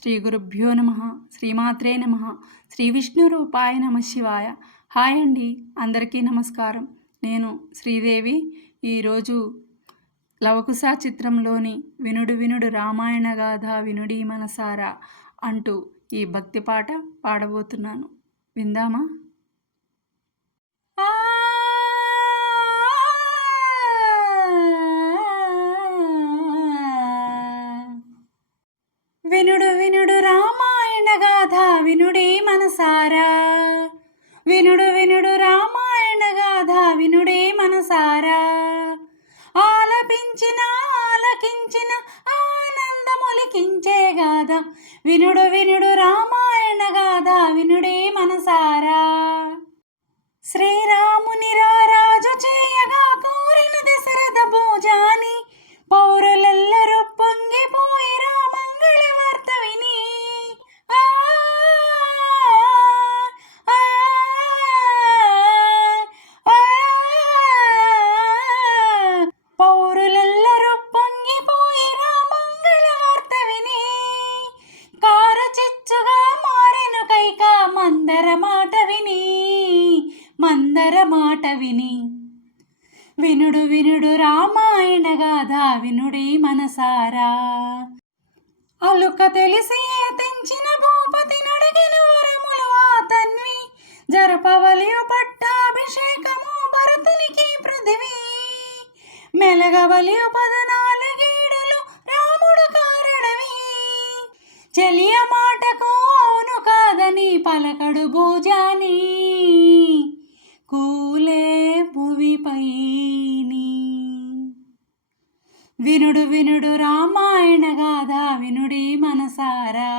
శ్రీ గురుభ్యో నమ. శ్రీమాత్రే నమ. శ్రీ విష్ణు రూపాయ నమ శివాయ. హాయ్ అండి, అందరికీ నమస్కారం. నేను శ్రీదేవి. ఈరోజు లవకుశ చిత్రంలోని వినుడు వినుడు రామాయణ గాథ వినుడి మనసారా అంటూ ఈ భక్తి పాట పాడబోతున్నాను. విందామా? వినుడు వినుడు రామాయణ గాథ వినుడి మనసారా, వినుడు వినుడు రామాయణ గాథ వినుడి మనసారా, ఆలపించిన ఆలకించిన ఆనందములికించే గాథ వినుడు వినుడు రామాయణ గాథ వినుడి మనసారా. శ్రీరాముని రారాజు చేయగా కోరిన దశరథ భోజాని పౌరులెల్లరూ పొంగిపోయి రామంగళ వార్త విని పౌరులెల్లరూ పొంగిపోయి రామంగళ వార్త విని కారు చిచ్చుగా మారెను కైక మందర మాట విని, మందర మాట విని. వినుడు వినుడు రామాయణ గాథ వినుడి మనసారా. అలుక తెలిసి తెంచిన భూపతి నడగెను వరములు ఆ తన్వి, జరపవలియు పట్టాభిషేకము భరతునికి పృథివీ, మెలగవలియు 14 రాముడు కారడవి, చెలియ మాటకు అవును కాదని పలకడు భోజాని, కూలే భువిపైని. వినుడు వినుడు రామాయణ గాథ వినుడి మనసారా.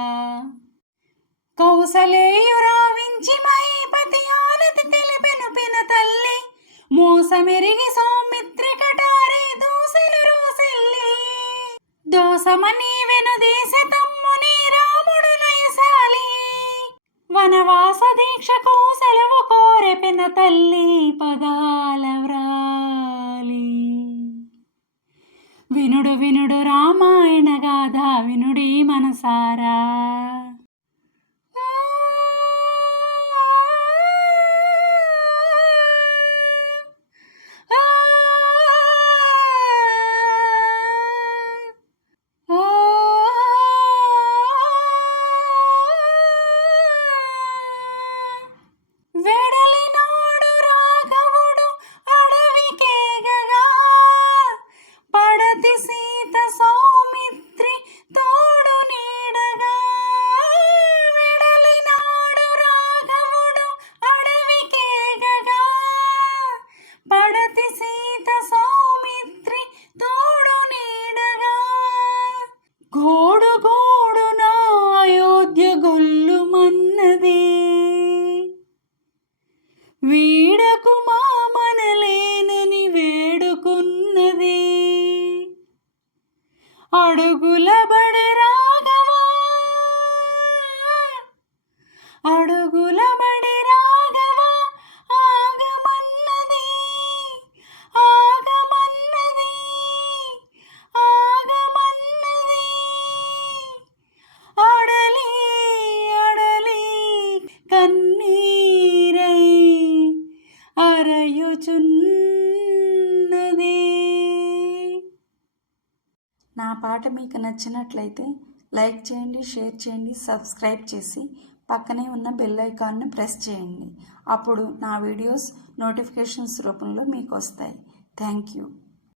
కౌసలేయురావించి మహీపతి ఆనతి తెలిపెను పిన తల్లి, మోసమెరిగి సౌమిత్రి కటారి దోసెలు రోసెల్లి, దోసమని వెనుదీస తమ్ముని రాముడు నయసాలి, వనవాస దీక్షకు సెలవు కోరె పిన తల్లి పదాల వ్రాలి. వినుడు వినుడు రామాయణ గాథ వినుడి మనసారా. వీడకు మామనలేనని వేడుకున్నది, అడుగుల బడి రాఘవా, అడుగుల బడి రాఘవా, ఆగమన్నది ఆగమన్నది ఆగమన్నది, అడలి అడలి కన్నీరై అరయుచున్నది. నా పాట మీకు నచ్చినట్లయితే లైక్ చేయండి, షేర్ చేయండి, సబ్స్క్రైబ్ చేసి పక్కనే ఉన్న బెల్ ఐకాన్ను ప్రెస్ చేయండి. అప్పుడు నా వీడియోస్ నోటిఫికేషన్స్ రూపంలో మీకు వస్తాయి. Thank you.